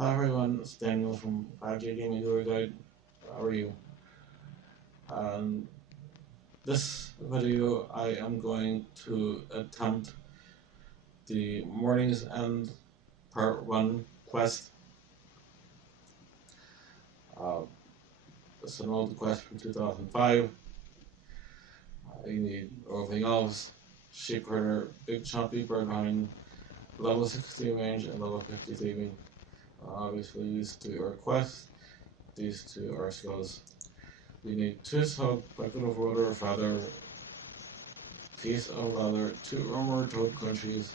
Hi everyone, it's Daniel from 5G Gaming Tour Guide. How are you? Um, this video I am going to attempt the Mourning's End Part 1 quest. It's an old quest from 2005. You need Roving Elves, Sheep Herder, Big Chompy Bird Hunting, level 60 range and level 50 Thieving. Obviously these two are quests, these two are skills. We need 2 soap, bucket of water or feather, piece of leather, 2 or more toad crunchies,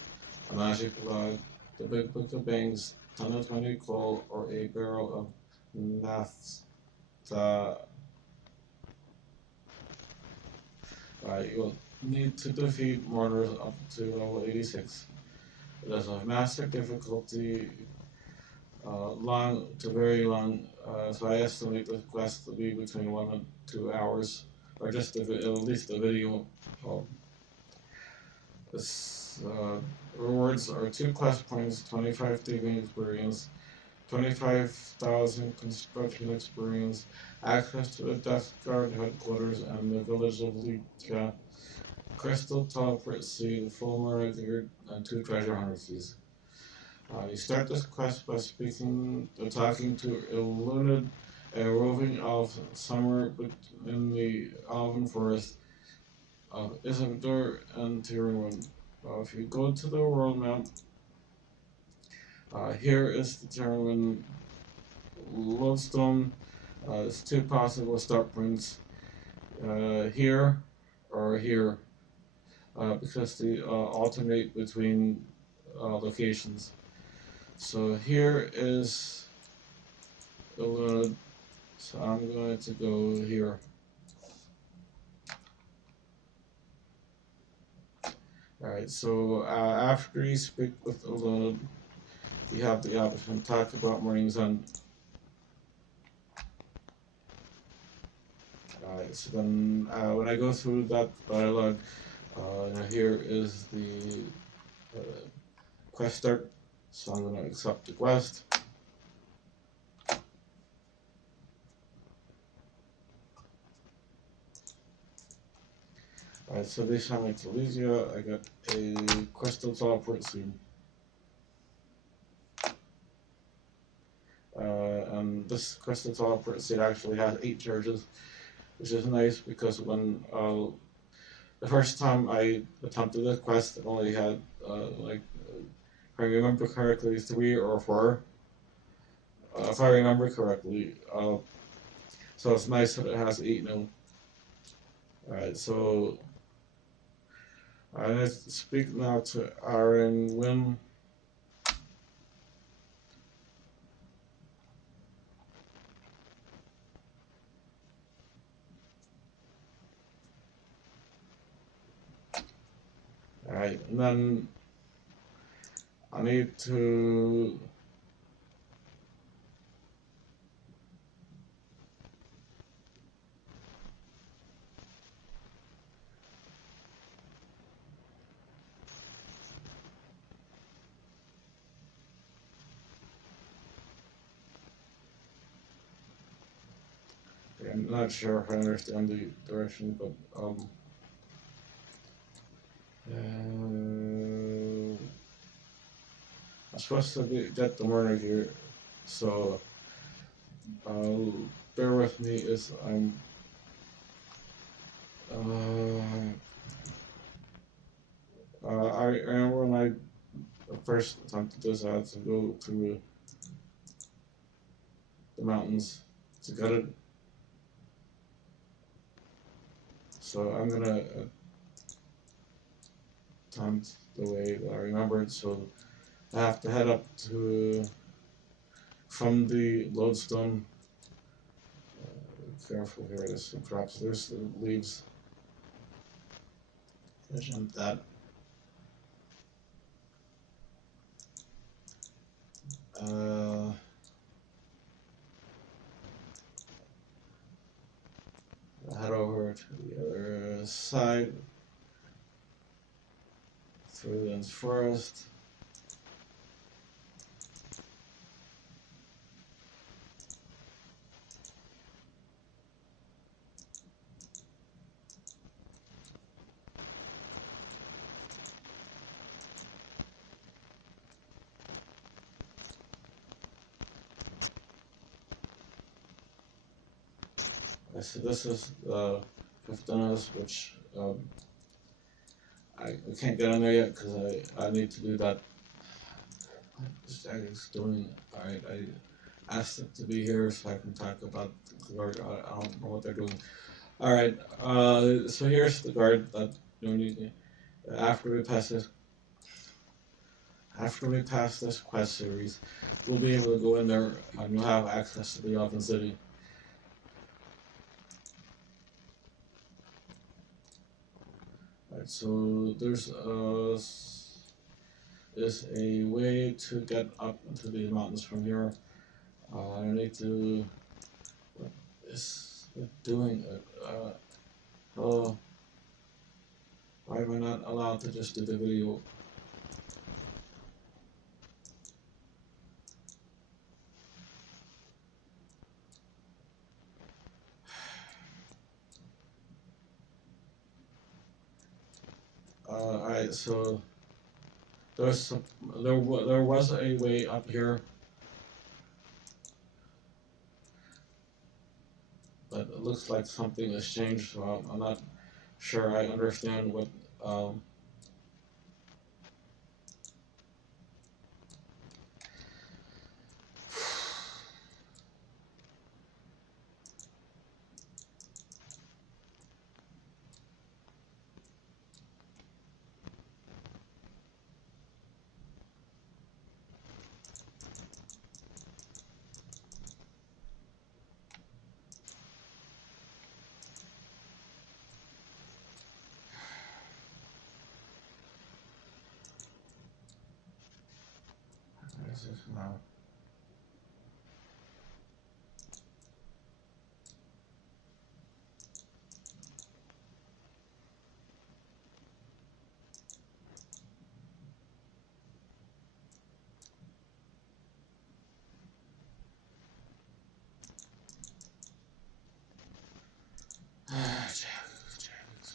a magic log, the big book of bangs, 10 of 20 coal, or a barrel of naptha. You'll need to defeat mourners up to level 86. It has a master difficulty, long to very long, so I estimate the quest to be between 1 and 2 hours, or just at least a video. This rewards are 2 quest points, 25 thieving experience, 25,000 construction experience, access to the Death Guard headquarters and the village of Lika, crystal teleport seed, full murder gear, and 2 treasure hunter keys. You start this quest by talking to Eluned, a roving elf somewhere in the elven forest of Isafdar and Tirannwn. If you go to the world map, here is the Tirannwn lodestone. There's 2 possible start points, here or here, because they alternate between locations. So here is Eluned, so I'm going to go here. Alright, so after you speak with Eluned, you have the option to talk about Mourning's End. Alright, so then when I go through that dialogue, here is the quest start, so I'm going to accept the quest. Alright, so this time it's Elysia, I got a crystal teleport seed. And this crystal teleport seed actually has 8 charges, which is nice because when the first time I attempted this quest, it only had if I remember correctly, 3 or 4. If I remember correctly, so it's nice that it has 8 now. Alright, so I'm going to speak now to Tirannwn. Alright, and then I need to I'm not sure if I understand the direction, but I'm supposed to get the mourner here, so bear with me as I'm I remember when I first attempted this, I had to go through the mountains to get it. So I'm gonna attempt the way that I remembered. So I have to head up to from the lodestone. Careful here, there's some traps. There's the leaves. I jumped that. Head over to the other side through the forest. So this is the fifth Dennis, which I can't get in there yet because I need to do that. What this guy is doing? Alright, I asked it to be here so I can talk about the guard. I don't know what they're doing. Alright, so here's the guard that you need. After we pass this quest series, we'll be able to go in there and you'll have access to the Elven City. Alright, so there's a way to get up into these mountains from here. I need to. What is it doing? Oh, why am I not allowed to just do the video? Alright, so there was a way up here, but it looks like something has changed, so I'm not sure I understand what. What is this now?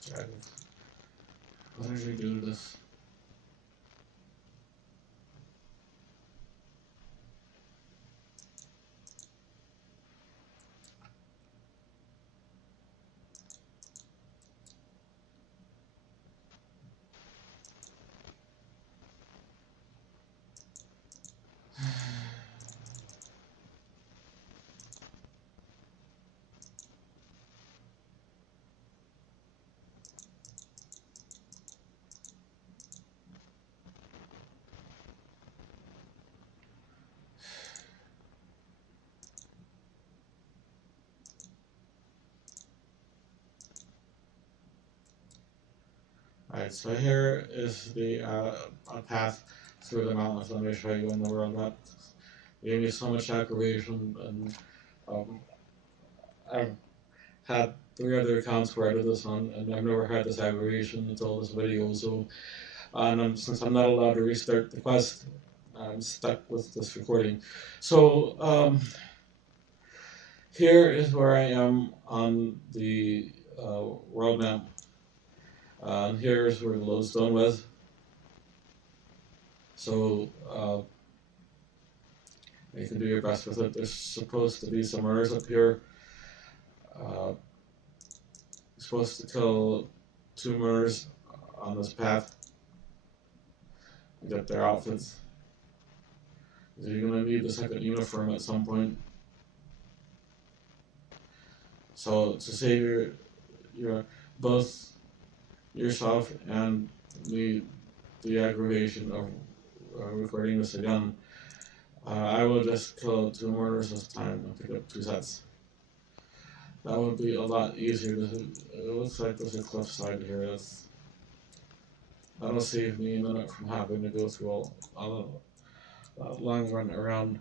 Jack. What did you do to this? Alright, so here is the a path through the mountains. Let me show you in the world map. It gave me so much aggravation, and I've had 3 other accounts where I did this on, and I've never had this aggravation until this video. So, since I'm not allowed to restart the quest, I'm stuck with this recording. So, here is where I am on the world map. Here's where the lodestone was. So you can do your best with it. There's supposed to be some mourners up here. You're supposed to kill 2 mourners on this path and get their outfits. So you're gonna need the second uniform at some point. So to save your both yourself and the aggravation of recording this again, I will just kill 2 mourners this time and pick up 2 sets. That would be a lot easier. It looks like there's a cliffside here. That'll save me a minute from having to go through a long run around.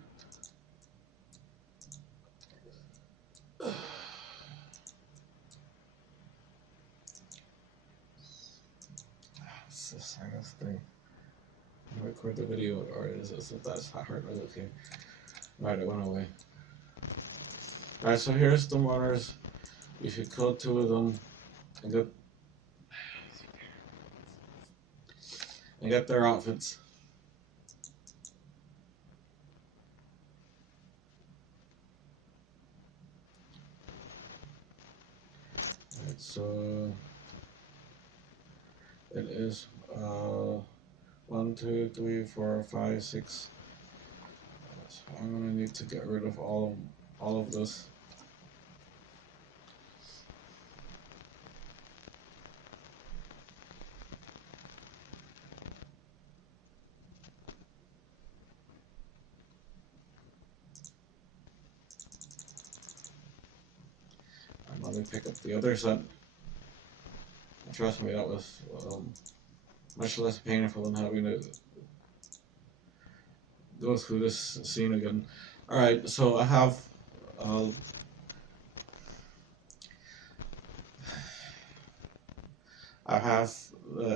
What's this thing? Record the video, or is this if that's not hurt? Okay. Right, it went away. Alright, so here's the mourners. You should kill 2 of them and get their outfits. so it is 1, 2, 3, 4, 5, 6. So I'm gonna need to get rid of all of this. And let me pick up the other set. Trust me, that was much less painful than having to go through this scene again. Alright, so I have I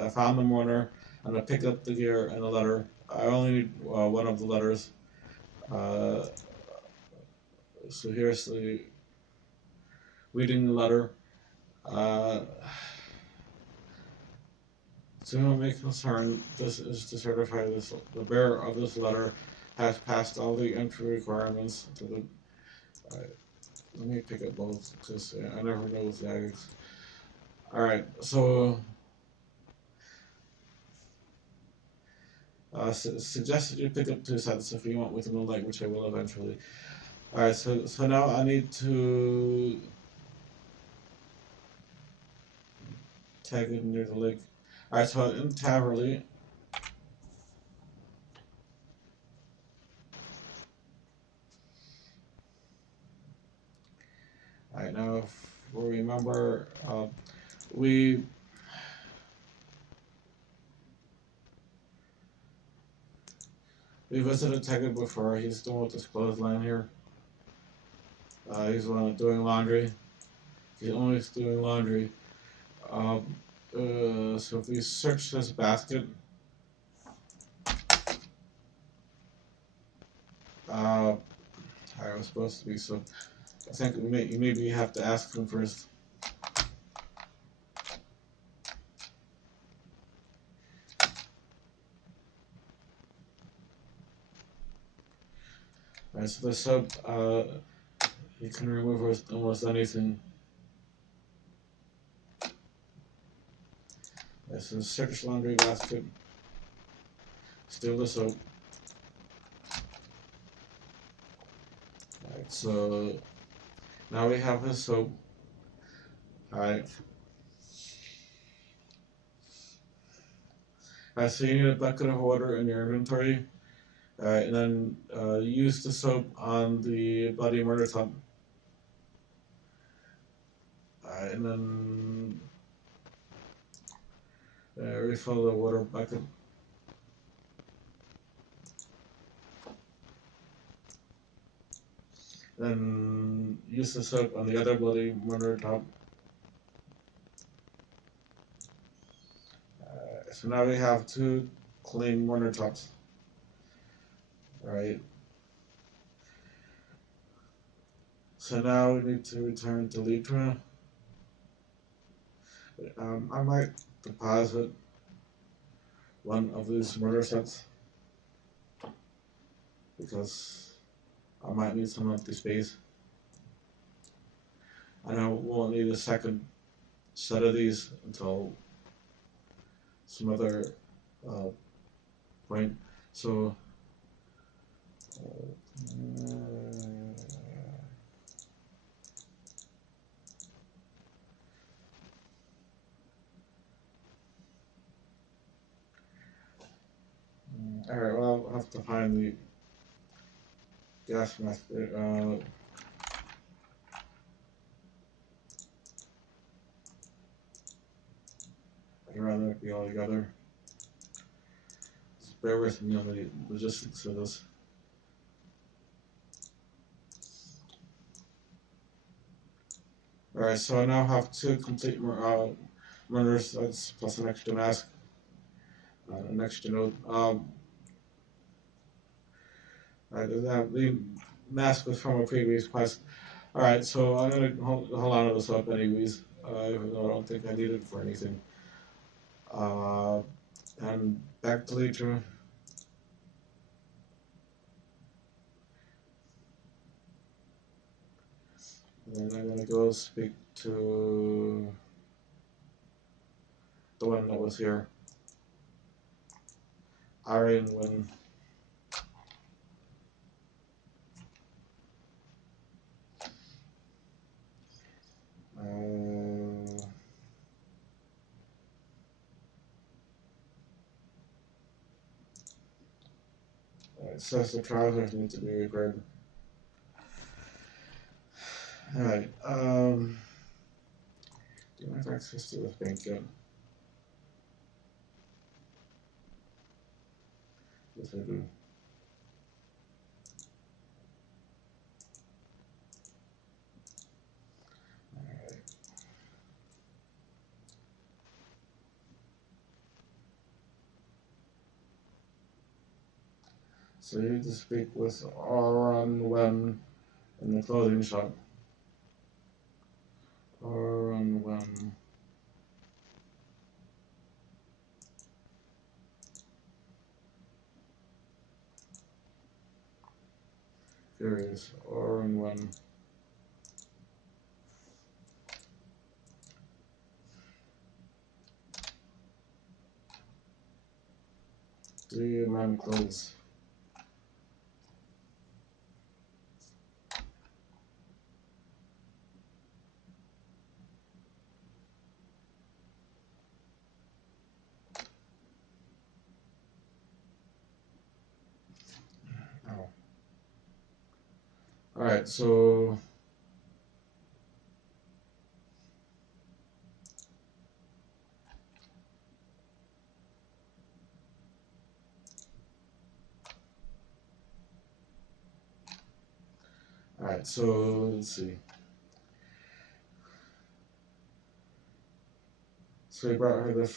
found the mourner, and I picked up the gear and the letter. I only need one of the letters. So here's the reading the letter. To whom it may concern, this is to certify this, the bearer of this letter has passed all the entry requirements to the. Let me pick up both because I never know with the addicts. Alright, so suggested you pick up 2 sets if you want with no light, which I will eventually. Alright, so now I need to tag it near the lake. Alright, so in Taverley, alright, now if we remember, we visited Tegan before. He's the one with this clothesline here. He's the one doing laundry. He's only doing laundry. So if we search this basket, I was supposed to be, so I think maybe you have to ask him first. Alright, so the sub, you can remove almost anything. This is search laundry basket. Steal the soap. Alright, so now we have the soap. Alright. Alright, so you need a bucket of water in your inventory. Alright, and then use the soap on the bloody murder tub. Alright, and then refill the water bucket. Then use the soap on the other bloody murder tub. So now we have 2 clean mourner tubs. Alright. So now we need to return to Litra. I might deposit one of these murder sets because I might need some empty space. I know we won't need a second set of these until some other point. So alright, well, I'll have to find the gas mask. I'd rather it be all together. Just bear with me on the logistics of this. Alright, so I now have 2 complete murders, that's plus an extra mask, an extra note. The mask was from a previous quest. Alright, so I'm gonna hold on to this up anyways, even though I don't think I need it for anything. And back to Litra. And I'm gonna go speak to the one that was here. Iron Wind. It says the trousers need to be repaired. Alright, do I have access to this bank yet? Yes, I do. Alright. So you need to speak with Tirannwn in the clothing shop. Tirannwn. Curious. Tirannwn. Do you mend clothes? Oh. Alright, so alright, so let's see. So we brought her the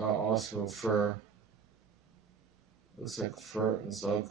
also fur. Looks like fur and silk.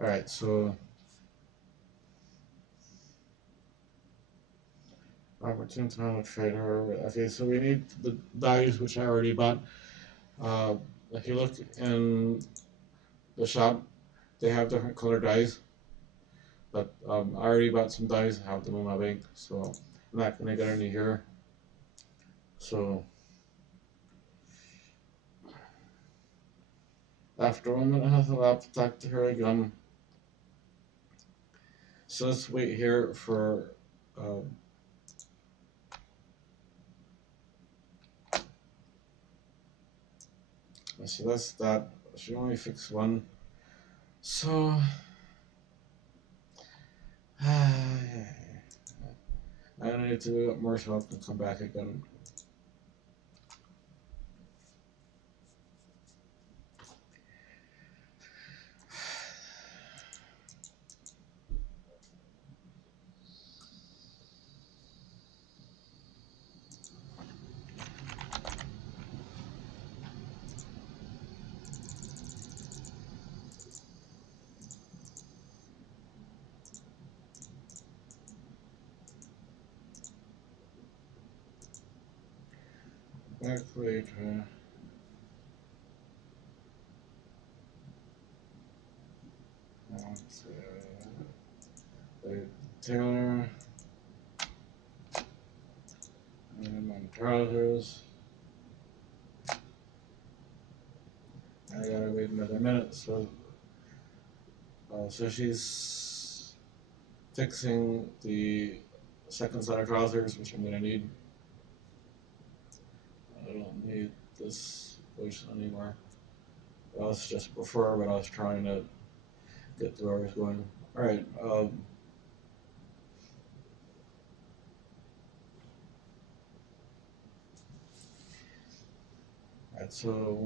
Alright, so opportune time to trade her. Okay, so we need the dyes which I already bought. If you look in the shop, they have different color dyes. But I already bought some dyes, I have them in my bank, so I'm not gonna get any here. So after 1 minute, I'll have to talk to her again. So let's wait here for so that's that. She only fixed one. So I need to get more help and come back again. Back later. The tailor and my trousers. I gotta wait another minute. So she's fixing the second set of trousers, which I'm gonna need. I don't need this potion anymore. That was just before when I was trying to get to where I was going. Alright, Alright, so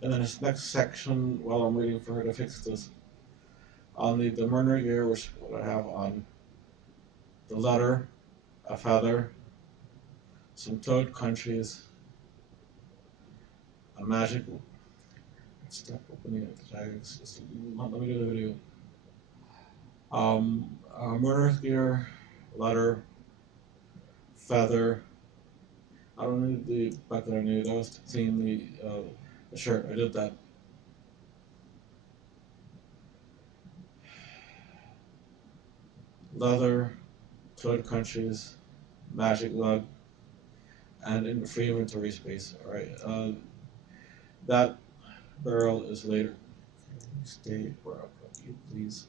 in this next section, while I'm waiting for her to fix this, I'll need the mourner gear, which what I have on: the letter, a feather, some toad crunchies, a magic. Stop opening it. Let me do the video. Mourner's gear, letter, feather. I don't need the bucket I need. That was to clean the shirt. I did that. Leather, toad crunchies, magic lug, and free inventory space. Alright. That barrel is later. Stay where I'll put you, please.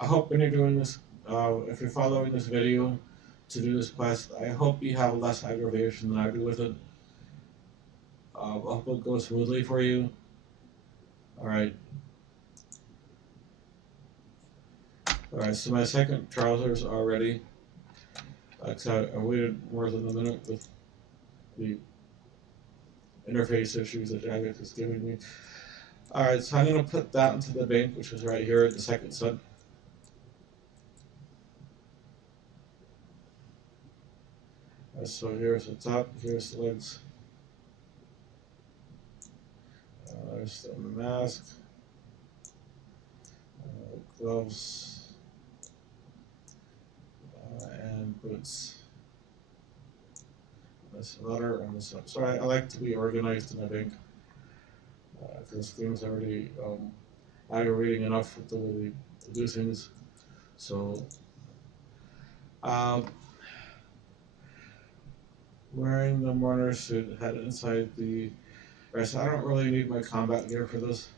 I hope when you're doing this, if you're following this video to do this quest, I hope you have less aggravation than I do with it. I hope it goes smoothly for you. Alright. Alright, so my second trousers are ready. I waited more than a minute with the interface issues that Jagex is giving me. Alright, so I'm going to put that into the bank, which is right here at the second set. So here's the top, here's the legs. There's the mask, gloves, and boots. This letter and this up. So I like to be organized in a bank, because this game's already aggravating enough with the way they do things. So, wearing the mourner suit, head inside the rest. I don't really need my combat gear for this,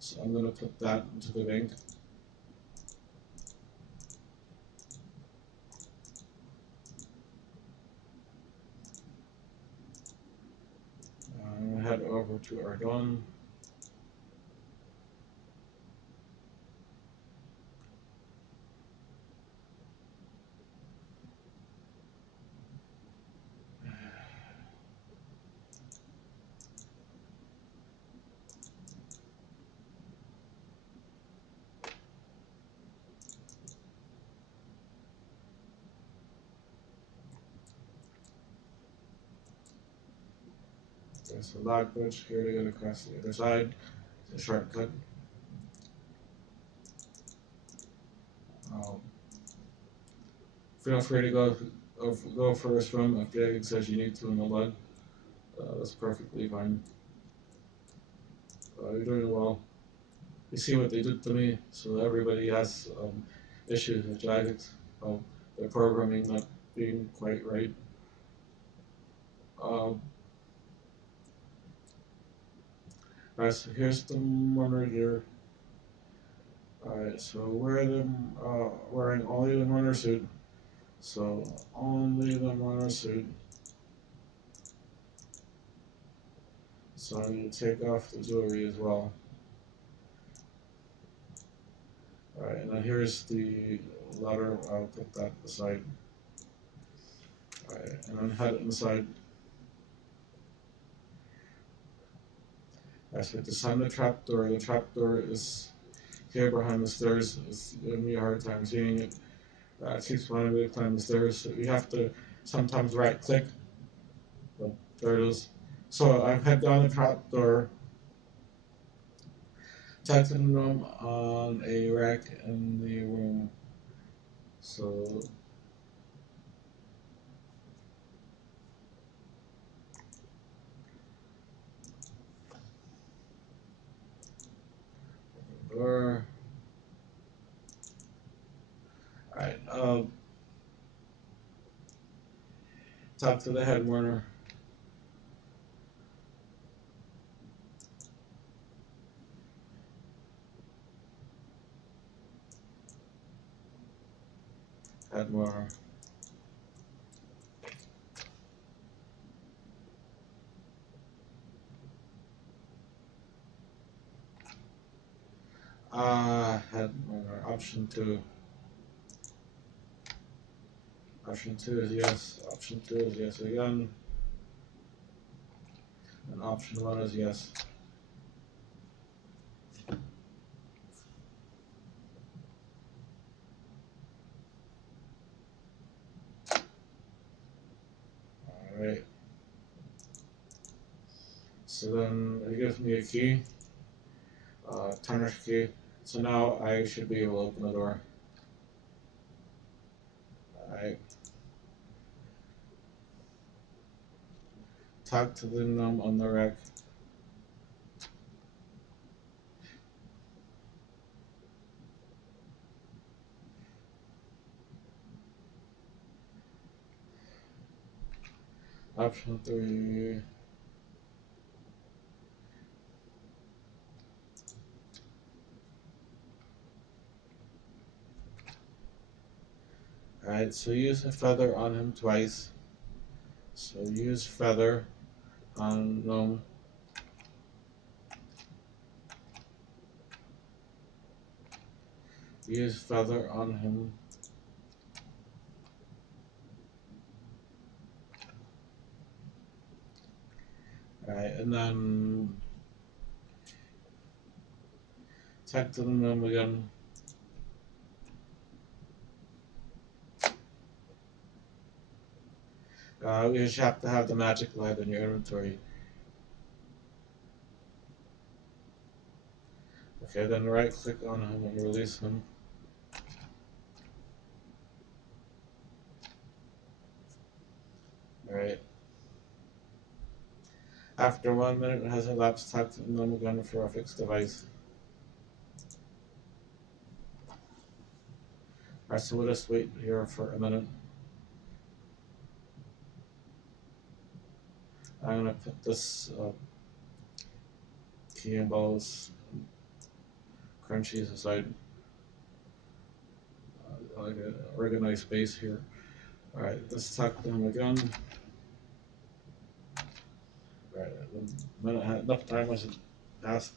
so I'm going to put that into the bank. I'm going to head over to Tirannwn. There's a log bridge here to get across the other side. It's a shortcut. Feel free to go for a swim if Jagex says you need to in the mud. That's perfectly fine. You're doing well. You see what they did to me, so everybody has issues with Jagex. Their programming not being quite right. Alright, so here's the mourner here. Alright, so wearing only the mourner suit. So only the mourner suit. So I need to take off the jewelry as well. Alright, and then here's the ladder. I'll put that aside. Alright, and then head inside. I have to descend the trapdoor. The trapdoor is here behind the stairs. It's giving me a hard time seeing it. It keeps wanting me to climb the stairs, so you have to sometimes right click. But there it is. So I've head down the trapdoor, tighten them on a rack in the room. So door. Alright, talk to the head mourner. Head mourner. Head mourner. Option 2. Option 2 is yes. Option 2 is yes again. option 1 is yes. Alright. So then it gives me a key, tarnish key. So now I should be able to open the door. Alright. Talk to the gnome on the wreck. Option 3. Alright, so use a feather on him twice. So use feather on gnome. Use feather on him. Alright, and then talk to the gnome again. You just have to have the magic light in your inventory. Okay, then right click on him and release him. Alright. After 1 minute has elapsed, talk to the gnome again for a fixed device. Alright, so we'll just wait here for a minute. I'm going to put this key and balls, crunchies aside. Like an organized space here. Alright, let's talk to him again. Alright, the minute had enough time was passed.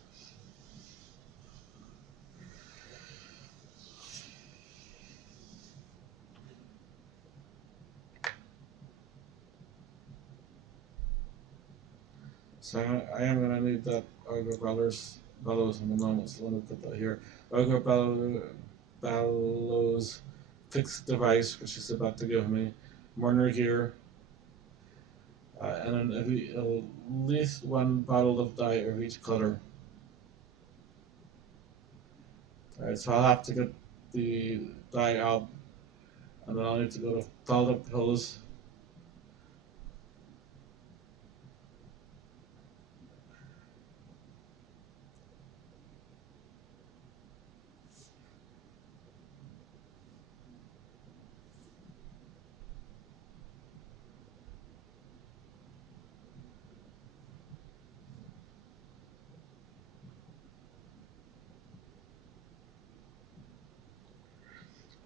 So I am going to need that Ogre Bellows in a moment, so let me put that here. Ogre Bellows fixed device, which is about to give me. Mourner here. And then at least 1 bottle of dye of each color. Alright, so I'll have to get the dye out, and then I'll need to go to Thalda Hills.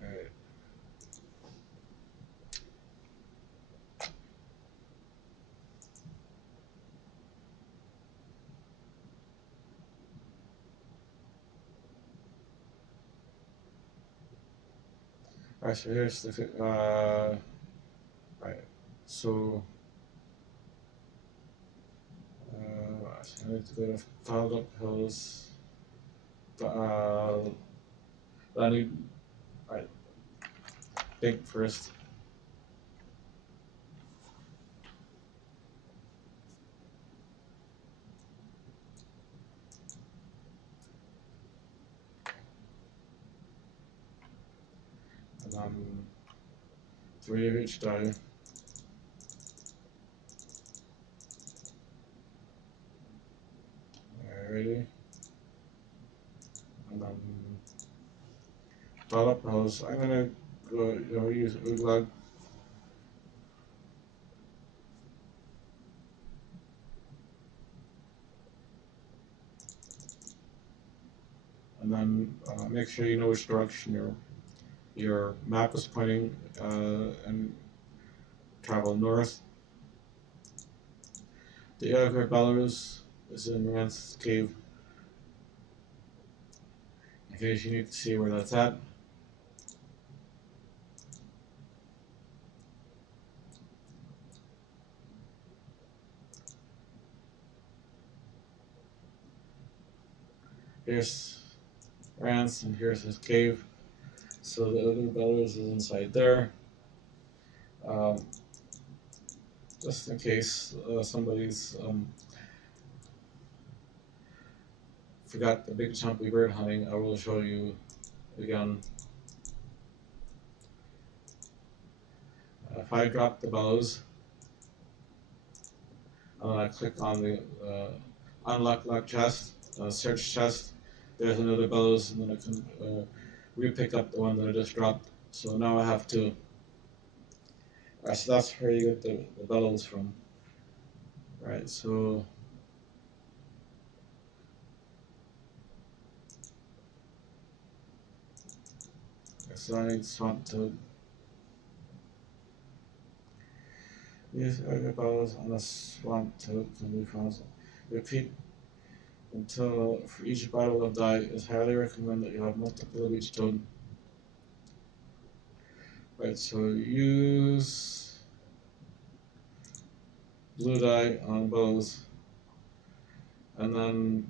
Alright. Alright, so here's the right. So I need to go to Thalda Hills. I need think first. And then 3 of each dye. Alrighty. And then Thalda Hills. I'm gonna go use Eluned. And then make sure you know which direction your map is pointing, and travel north. The Ogre Bellows is in Runescape cave, in case you need to see where that's at. here's Rance, and here's his cave. So the other bellows is inside there. Um, just in case somebody's forgot the big chompy bird hunting, I will show you again. If I drop the bellows, and then I click on the unlock lock chest, search chest, there's another bellows, and then I can re-pick up the one that I just dropped. So now I have two. Alright, so that's where you get the bellows from. Right, so I need swamp toad. These other bellows on a swamp toad can be found. Repeat until for each bottle of dye. It's highly recommended that you have multiple of each toad. Right, so use blue dye on bellows, and then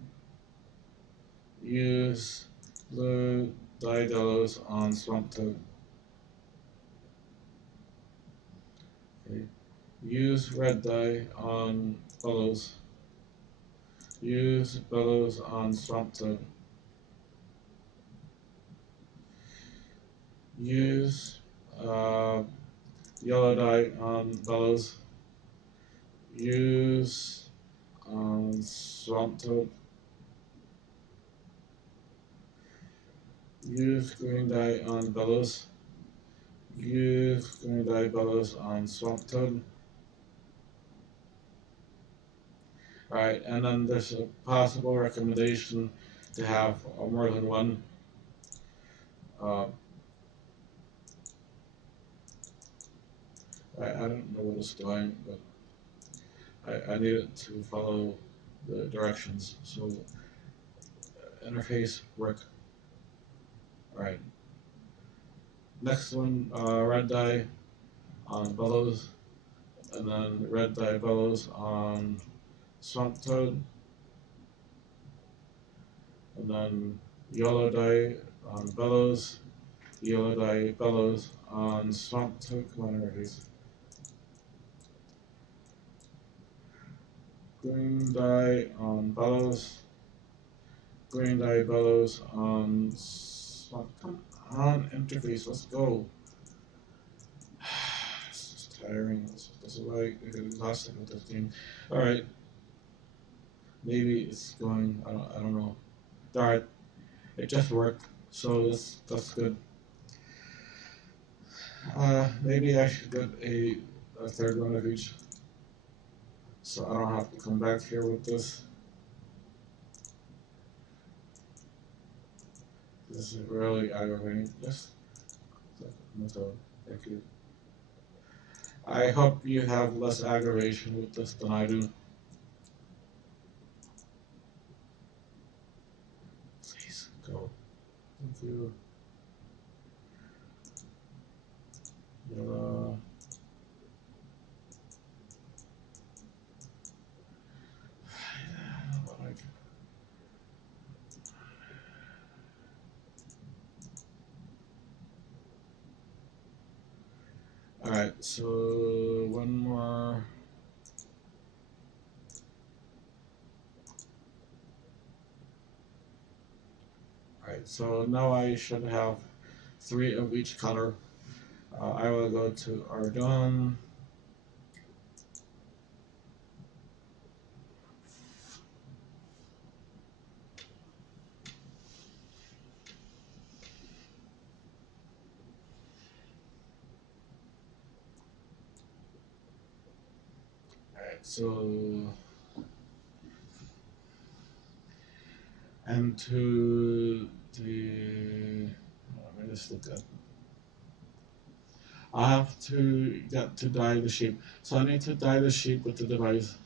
use blue dye bellows on swamp toad. Okay. Use red dye on bellows. Use bellows on swamp toad. Use yellow dye on bellows. Use swamp toad. Use green dye on bellows. Use green dye bellows on swamp toad. Alright, and then there's a possible recommendation to have more than one. I don't know what it's doing, but I need it to follow the directions. So interface work. Alright. Next one, red dye on bellows, and then red dye bellows on swamp toad, and then yellow dye on bellows, yellow dye bellows on swamp toad. Come on, interface. Green dye on bellows, green dye bellows on swamp. Come on, interface, let's go. This is tiring. This is why I get exhausted with this game. Alright. Maybe it's going, I don't know. Alright. It just worked. So that's good. Maybe I should get a third one of each, so I don't have to come back here with this. This is really aggravating. Yes. Thank you. I hope you have less aggravation with this than I do. Please go. Thank you. Yellow. Alright, so one more. Alright, so now I should have 3 of each color. I will go to Ardon. Alright, so and to the let me just look up. I have to get to dye the sheep. So I need to dye the sheep with the device.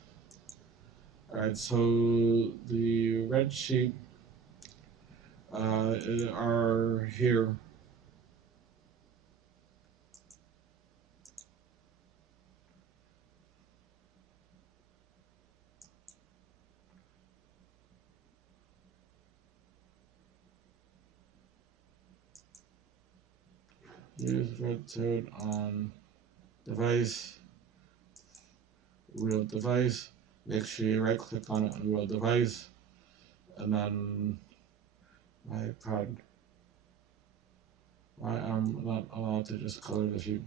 Alright, so the red sheep are here. Use red toad on device, wheel device. Make sure you right click on it on wheel device, and then my pod. Why I'm not allowed to just color the sheep.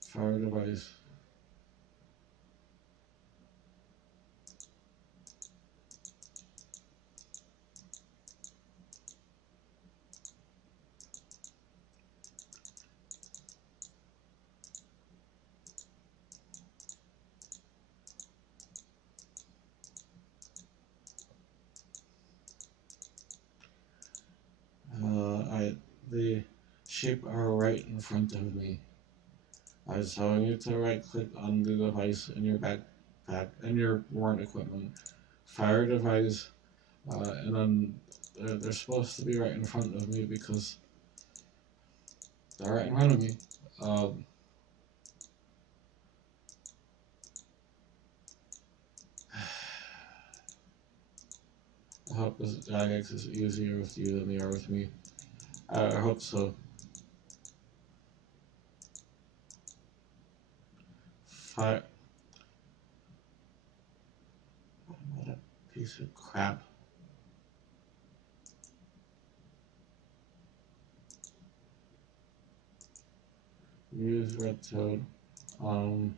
Fire device. The sheep are right in front of me. So I need to right click on the device in your backpack and your warrant equipment. Fire device, and then they're supposed to be right in front of me because they're right in front of me. Um, I hope this Jagex is easier with you than they are with me. I hope so. Fire. What a piece of crap. Use red toad. The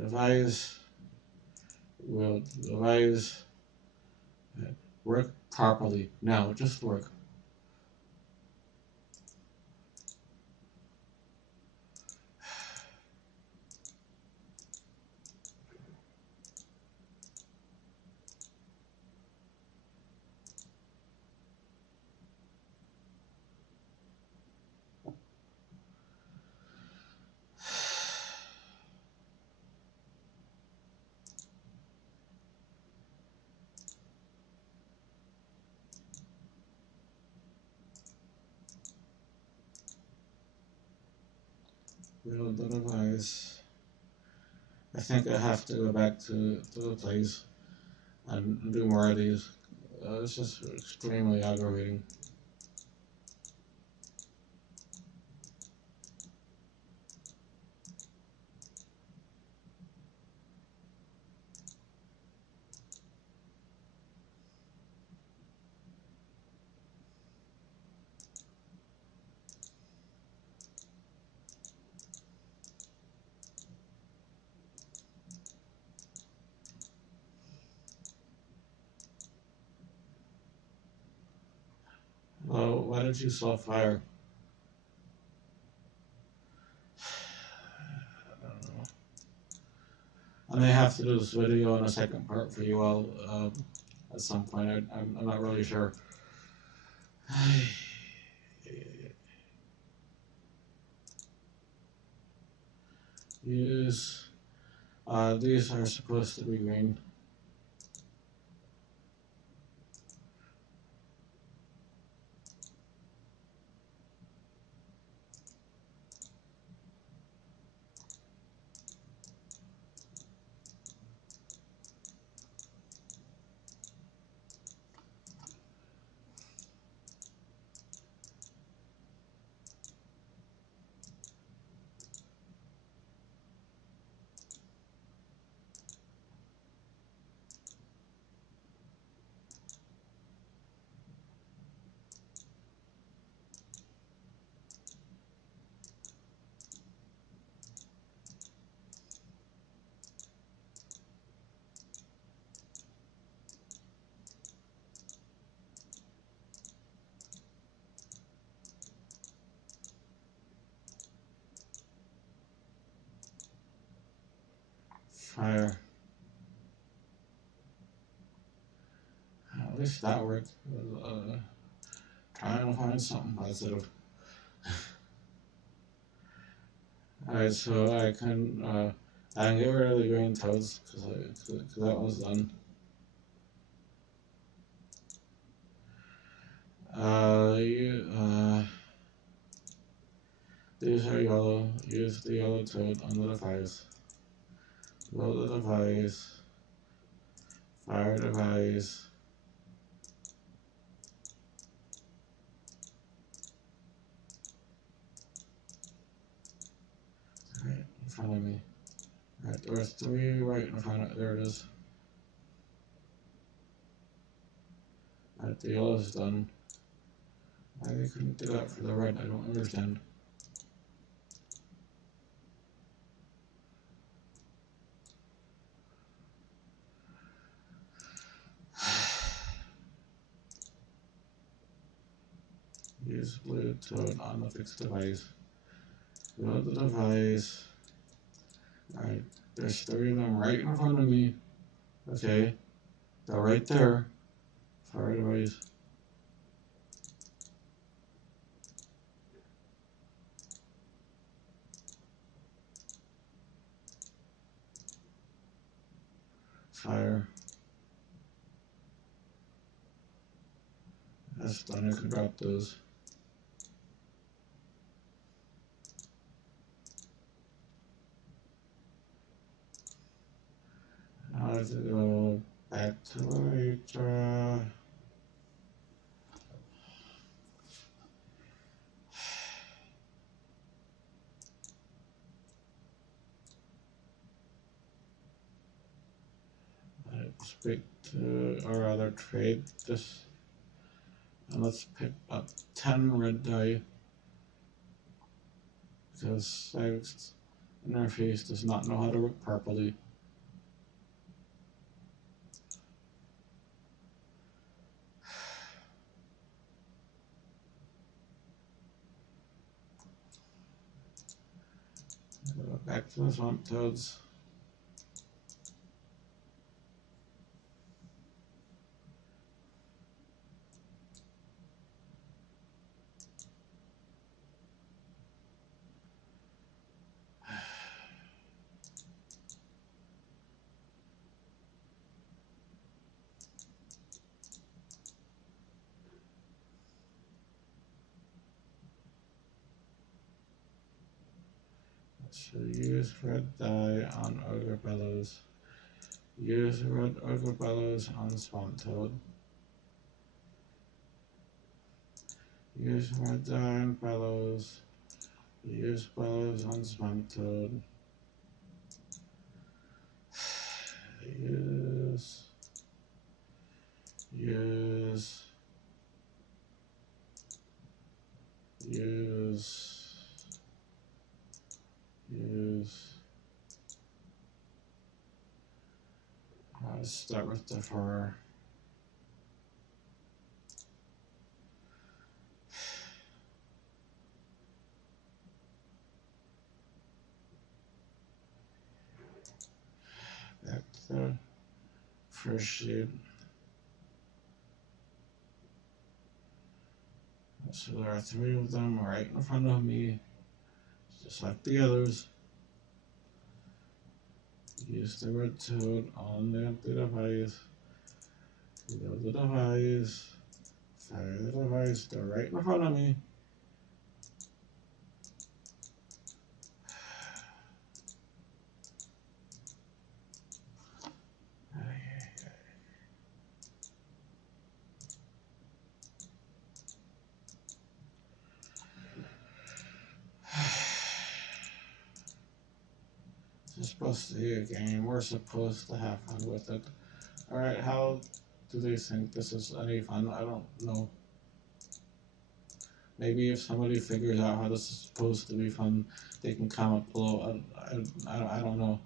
device will device work properly. Now, just work. Build the device. I think I have to go back to the place and do more of these. It's just extremely aggravating. Well, why don't you solve fire? I don't know. I may have to do this video in a second part for you all at some point. I'm not really sure. Use. These are supposed to be green. Fire. At least that worked. Trying to find something positive. Alright, so I can get rid of the green toads because that was done. These are yellow. Use the yellow toad on the device. Build the device. Fire device. front of me. Alright, there was 3 right in front of, there it is. Alright, the yellow is done. Why they couldn't do that for the red, I don't understand. Use blue toad on the fixed device. Load the device. Alright, there's 3 of them right in front of me. Okay, they're right there. Fire device. Fire. That's done, I can drop those. Now I have to go back to Elytra. Speak to, or rather trade this, and let's pick up 10 red dye, because Sykes interface does not know how to work properly. Go back to the swamp toads. So use red dye on Ogre Bellows. Use red Ogre Bellows on Swamp Toad. Use red dye on Bellows. Use Bellows on Swamp Toad. Use. Use. Let's start with the fur. Back to the first sheet. So there are 3 of them right in front of me, just like the others. Use the red toad on the empty device. Load the device. Fire the device. They're right in front of me. This is supposed to be a game. We're supposed to have fun with it. Alright, how do they think this is any fun? I don't know. Maybe if somebody figures out how this is supposed to be fun, they can comment below. I don't know.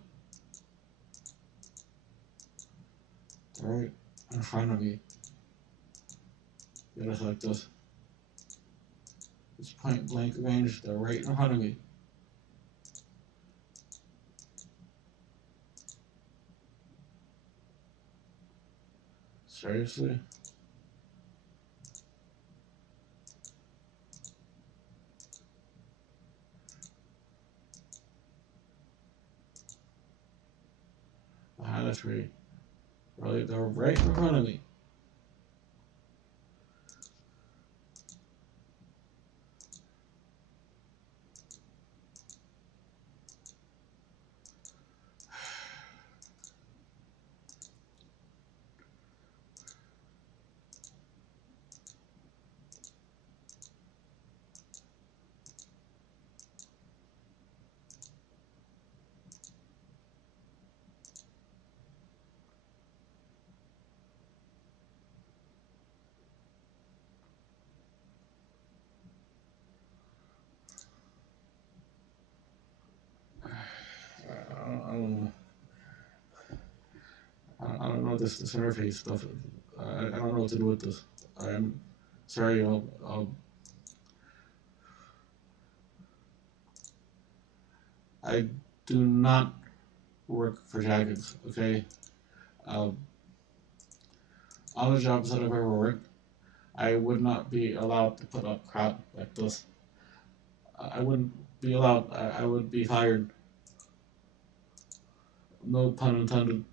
They're right in front of me. Just like this. It's point blank range. They're right in front of me. Seriously? Behind the tree. Really, they're right in front of me. know this interface stuff. I don't know what to do with this. I'm sorry. I do not work for jackets. Okay. Um, all the jobs that I've ever worked, I would not be allowed to put up crap like this. I wouldn't be allowed. I would be fired. No pun intended.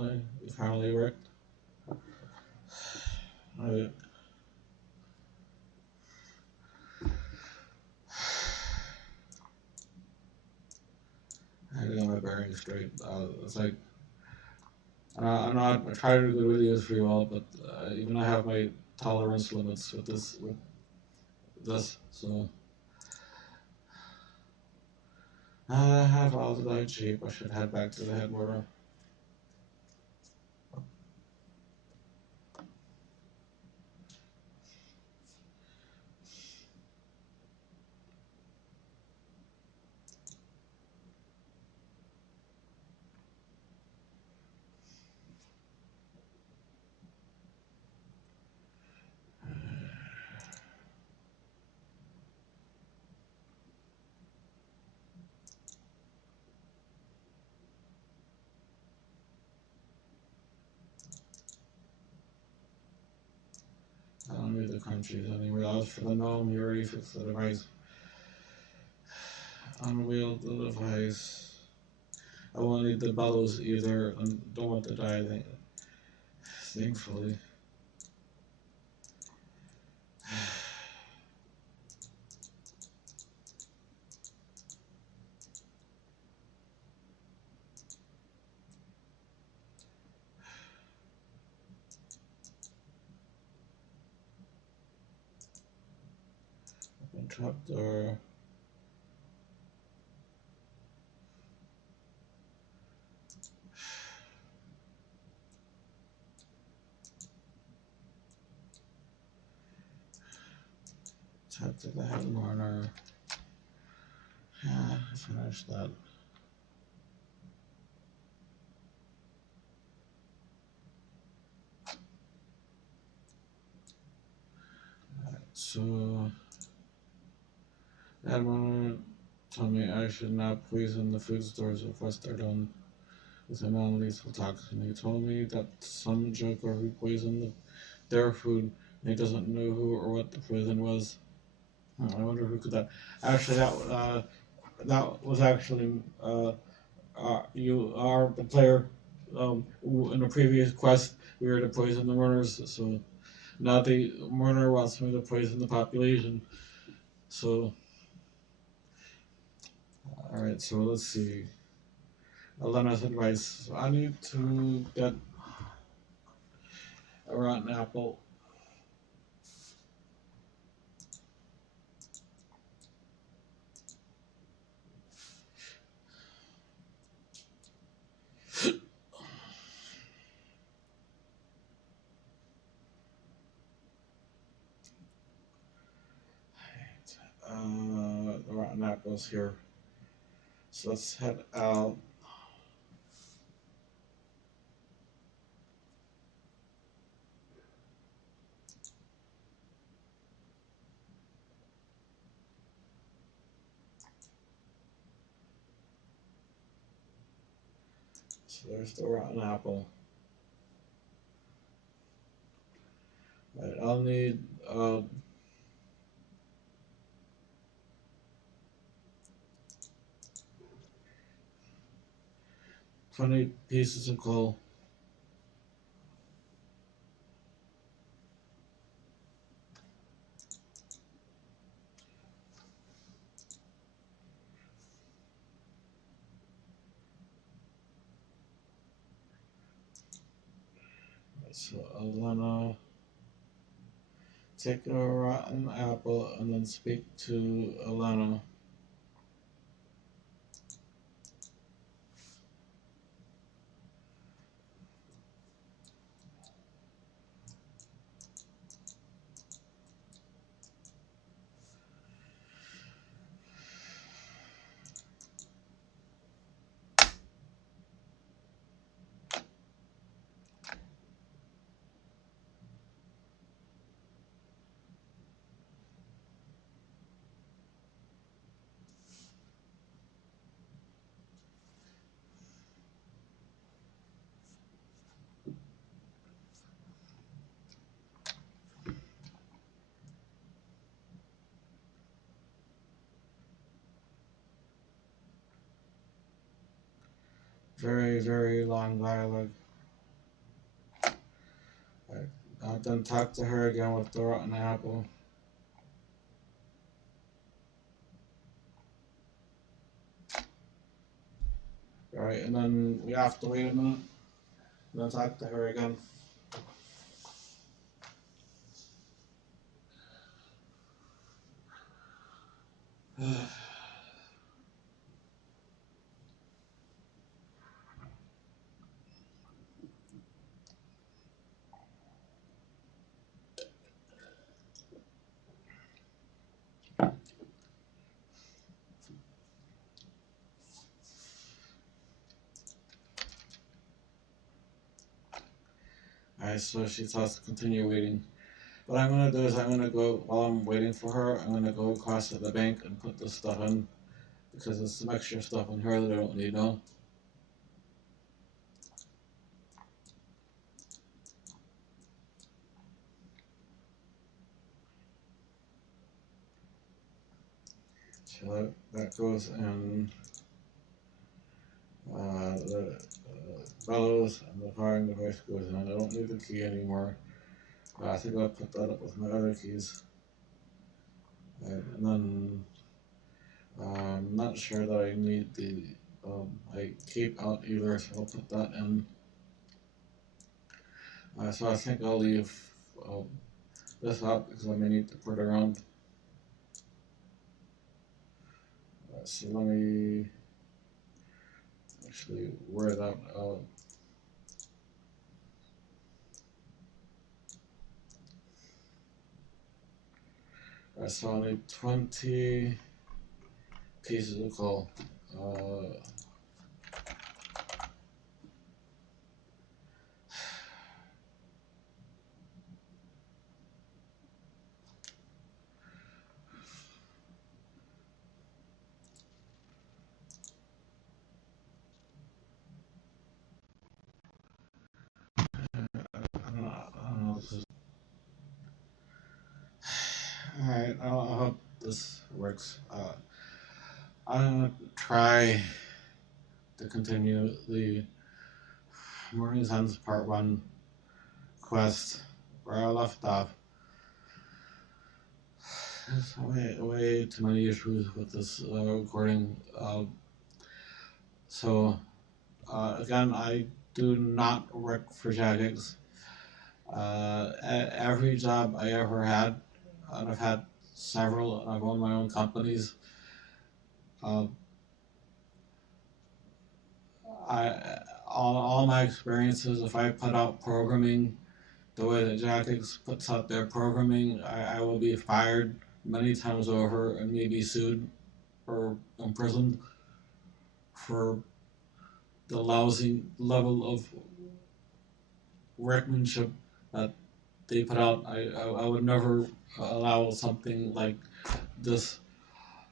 It finally worked. I got my bearings straight. It's like, I try to do good videos for you all, but even I have my tolerance limits with this. So I have all the died sheep. I should head back to the headwater. I don't need the crunchies anywhere. As for the gnome, you already fixed the device. Unwheel the device. I won't need the bellows either, and don't want to die, thankfully. Open trapdoor. Tap to the head mourner. Yeah, I finished that. So, everyone told me I should not poison the food stores if once they're done. with an non-lethal toxin. He told me that some joker who poisoned their food, and he doesn't know who or what the poison was. I wonder who could that. Actually, that was actually you are the player. In the previous quest, we were to poison the mourners, so now the mourner wants me to poison the population. So, alright, so let's see. Elena's advice. So I need to get a rotten apple. The rotten apples here. So let's head out. So there's the rotten apple. Right, I'll need 20 pieces of coal. So Elena, take a rotten apple and then speak to Elena. Very, very long dialogue. Right. I'll then talk to her again with the rotten apple. Alright, and then we have to wait a minute. And then talk to her again. Alright, so she tells us to continue waiting. What I'm gonna do is I'm gonna go, while I'm waiting for her, I'm gonna go across to the bank and put this stuff in. Because there's some extra stuff in here that I don't need now. So that goes in the bellows, and the firing device goes in. I don't need the key anymore. I think I'll put that up with my other keys. Right, and then I'm not sure that I need the I keep out either, so I'll put that in. So I think I'll leave this out because I may need to put it around. So let me actually wear that out. So I need 20 pieces of coal. Alright, I hope this works. I'm gonna try to continue the Mourning Part 1 quest where I left off. There's way too many issues with this recording. Again, I do not work for Jagex. Every job I ever had, and I've had several, and I've owned my own companies. All my experiences, if I put out programming the way that Jagex puts out their programming, I will be fired many times over and maybe sued or imprisoned for the lousy level of workmanship that they put out. I would never allow something like this,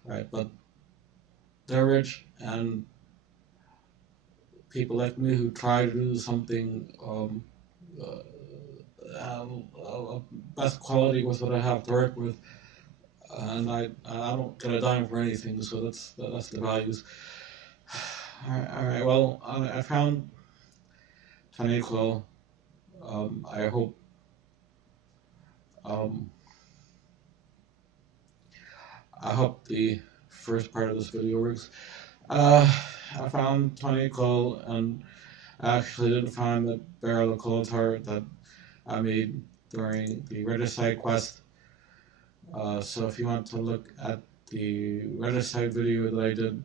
right? But they're rich, and people like me who try to do something best quality with what I have to work with, and I don't get a dime for anything, so that's the values. All right. Well, I found 20 quill. I hope. I hope the first part of this video works. I found 20 coal, and I actually did find the barrel of coal tar that I made during the Regicide quest. So if you want to look at the Regicide video that I did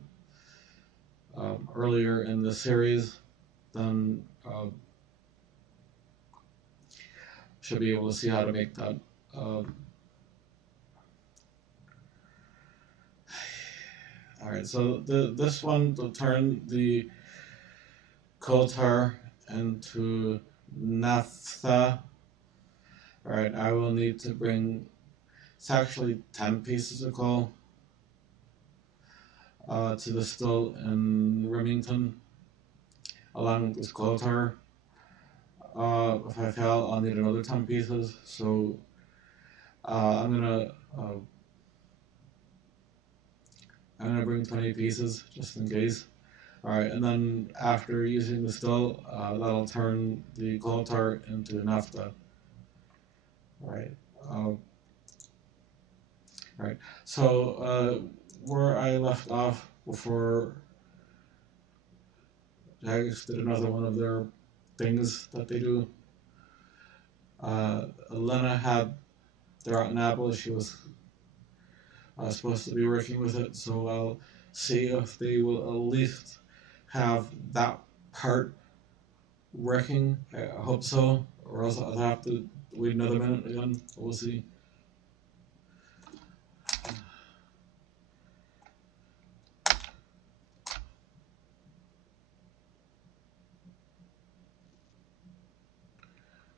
earlier in the series, then should be able to see how to make that. Alright, so this one will turn the coal tar into naptha. Alright, I will need to bring, it's actually 10 pieces of coal to the still in Remington along with this coal tar. If I fail, I'll need another 10 pieces, so I'm gonna bring 20 pieces just in case. Alright, and then after using the still, that'll turn the coal tar into naptha. Alright. Alright, so where I left off before Jagex did another one of their things that they do. Elena had the rotten apple. She was supposed to be working with it, so I'll see if they will at least have that part working. I hope so, or else I'll have to wait another minute again. We'll see.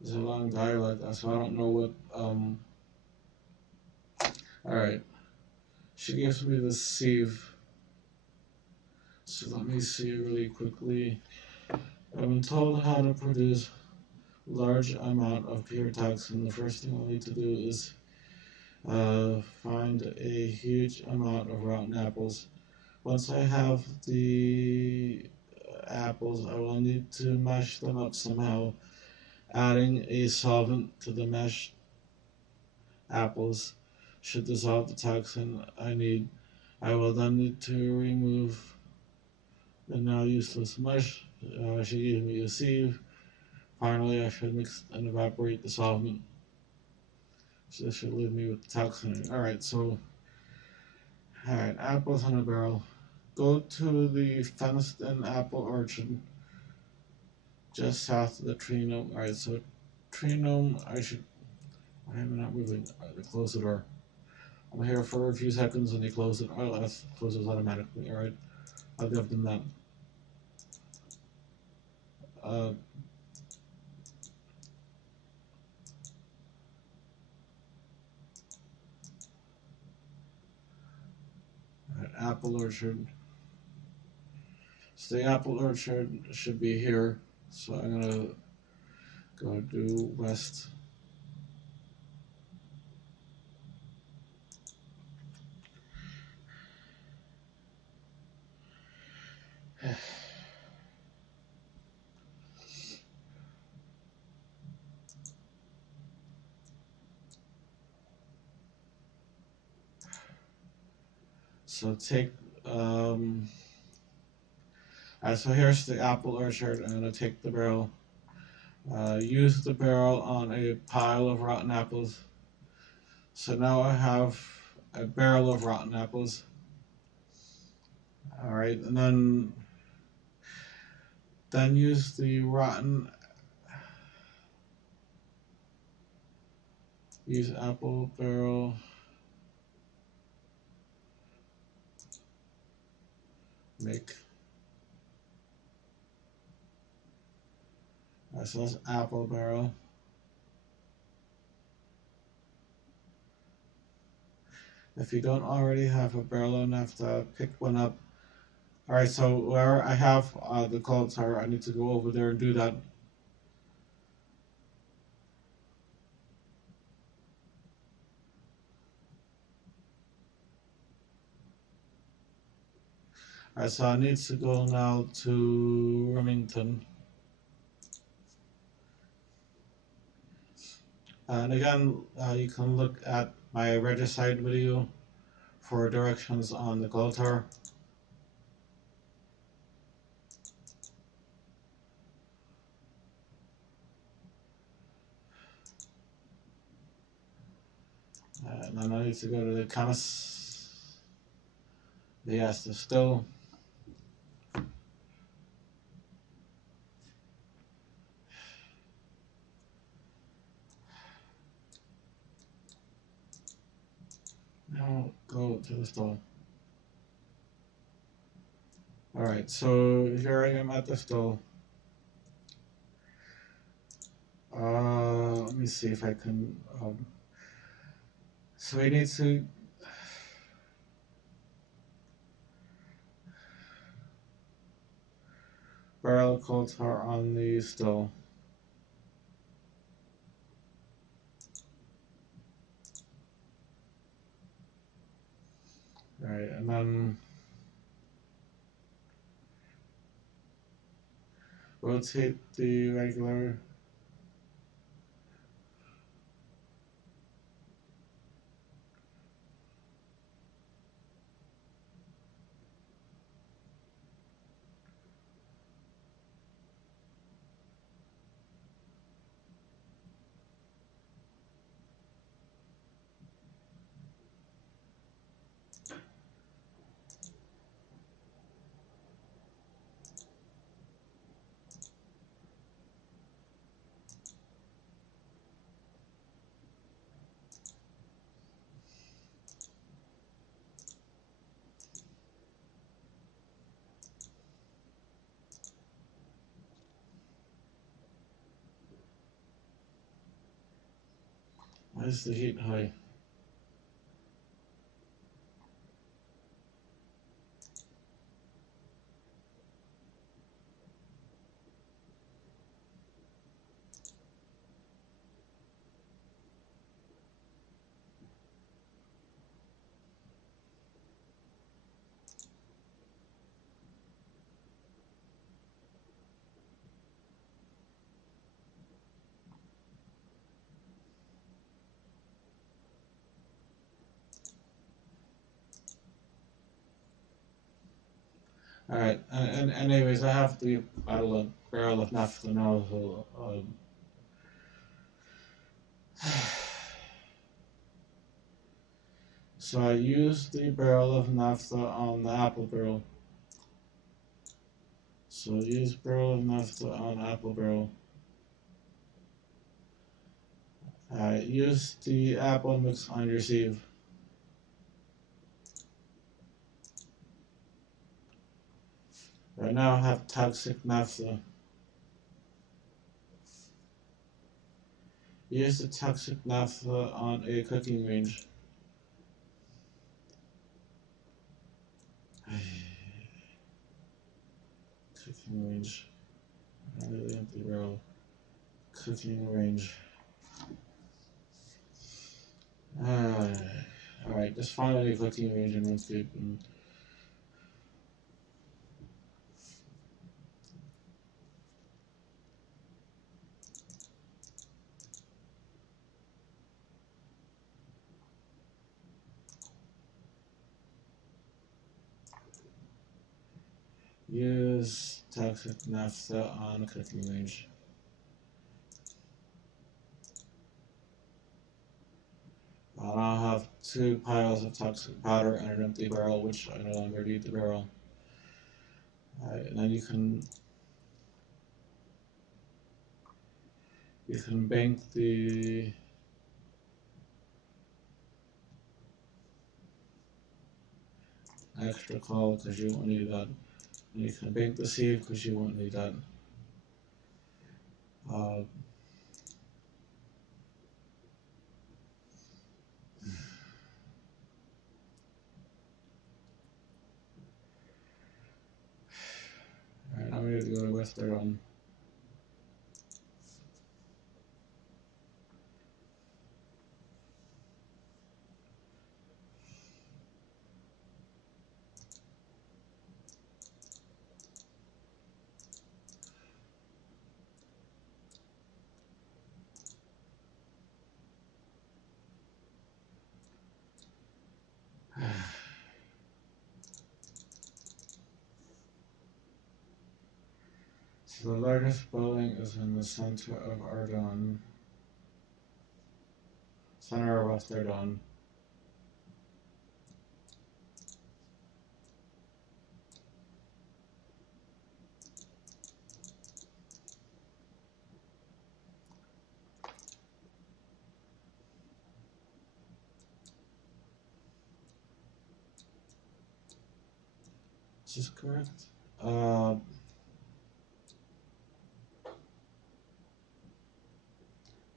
It's a long dialogue, so I don't know what. Alright. She gives me the sieve. So let me see really quickly. I've been told how to produce large amount of pure toxin. The first thing I need to do is find a huge amount of rotten apples. Once I have the apples, I will need to mash them up somehow. Adding a solvent to the mashed apples should dissolve the toxin I need. I will then need to remove the now useless mush. She gave me a sieve. Finally, I should mix and evaporate the solvent. So this should leave me with the toxin. Alright, apples in a barrel. Go to the fenced-in apple orchard just south of the Tirannwn. Alright, so Tirannwn, why am I not moving? Alright, close the door. I'm here for a few seconds and they close it. Oh, that closes automatically. Alright, I'll give them that. Apple orchard. So the apple orchard should be here. So I'm gonna go do west. So take so here's the apple orchard. I'm gonna take the barrel. Use the barrel on a pile of rotten apples. So now I have a barrel of rotten apples. All right, and then use the rotten. Use apple barrel. Make. So that's apple barrel. If you don't already have a barrel of naptha, pick one up. Alright, so where I have the cold tower, I need to go over there and do that. Alright, so I need to go now to Remington. And again, you can look at my regicide video for directions on the cold tower. And then I need to go to the chemist. Yes, the still. Now go to the store. Alright, so here I am at the store. Let me see if I can. So we need to. Barrel cold tar on the stove. Alright, and then rotate the regular. Why is the heat high? Alright, and anyways, I have the barrel of naphtha now, so so I use the barrel of naphtha on the apple barrel. So use barrel of naphtha on apple barrel. Use the apple mix on your sieve. Right now I have toxic naphtha. Use the toxic naphtha on a cooking range. Cooking range. Really empty barrel. Cooking range. Alright, just find any cooking range in Runescape and use toxic naptha on cooking range. I now have 2 piles of toxic powder and an empty barrel, which I no longer need the barrel. Alright, and then you can bank the extra coal because you won't need that. And you can bank the seed because you won't need that. Alright, I'm ready to go to Tirannwn. So the largest building is in the center of Tirannwn. Center of Tirannwn. Is this correct?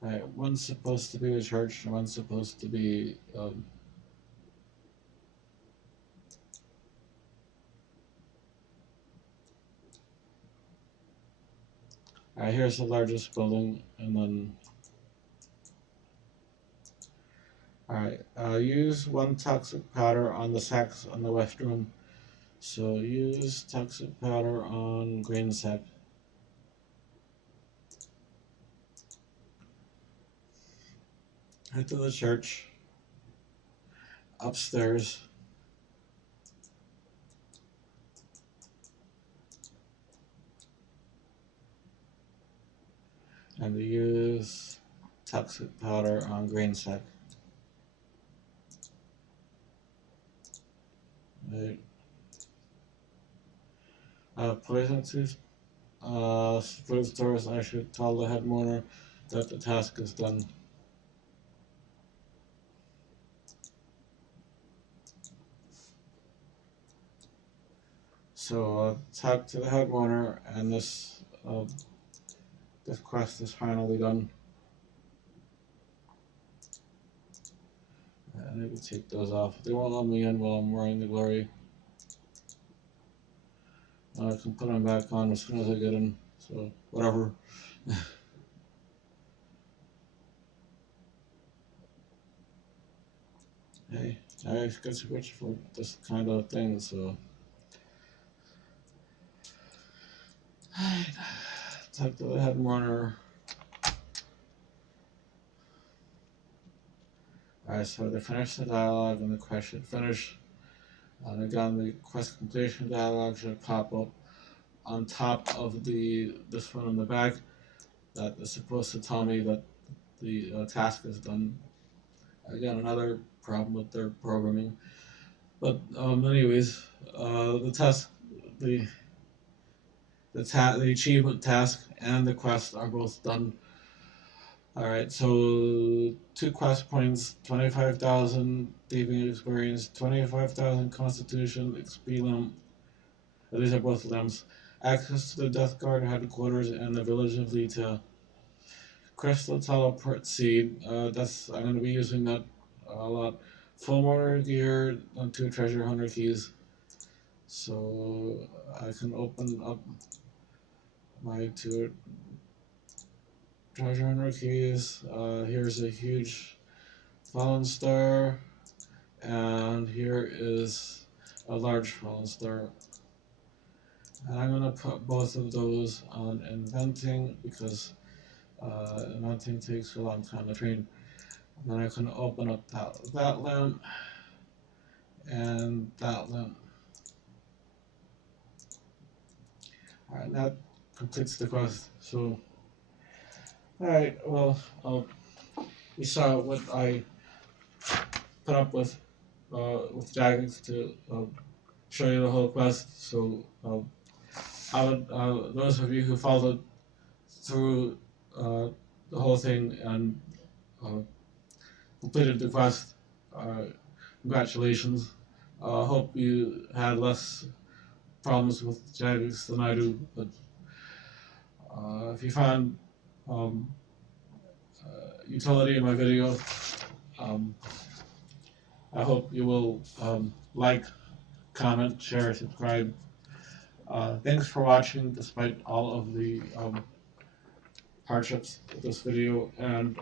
Right, one's supposed to be a church and one's supposed to be Alright, here's the largest building, and then alright, use 1 toxic powder on the sacks on the west room. So use toxic powder on green sack. Head to the church. Upstairs. And use toxic powder on green sack. Right. Poison tooth. Food stores, I should tell the head mourner that the task is done. So talk to the head mourner, and this quest is finally done. I need to take those off. They won't let me in while I'm wearing the glory. I can put them back on as soon as I get in, so whatever. Hey, I get switched for this kind of thing, so. Talk to the head mourner. Alright, so they finish the dialogue and the quest should finish. And again, the quest completion dialogue should pop up on top of this one in the back that is supposed to tell me that the task is done. Again, another problem with their programming. But anyways, the task, the achievement task and the quest are both done. Alright, so 2 quest points, 25,000 thieving experience, 25,000 constitution, XP limb. These are both limbs. Access to the Death Guard headquarters and the village of Lita. Crystal teleport seed. I'm going to be using that a lot. Full mourner gear and 2 treasure hunter keys. So I can open up my 2 treasure hunter keys. Here's a huge fallen star, and here is a large fallen star. And I'm going to put both of those on inventing because inventing takes a long time to train. And then I can open up that lamp and that lamp. And that completes the quest. So, alright, well, you saw what I put up with Jagex to show you the whole quest. So, I would, those of you who followed through the whole thing and completed the quest, congratulations. Hope you had less problems with Jagex than I do, but if you found utility in my video, I hope you will like, comment, share, subscribe. Thanks for watching despite all of the hardships with this video, and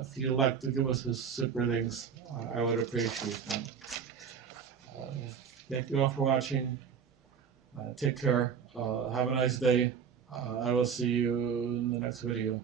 if you'd like to give us a super thanks, I would appreciate that. Thank you all for watching. Take care. Have a nice day. I will see you in the next video.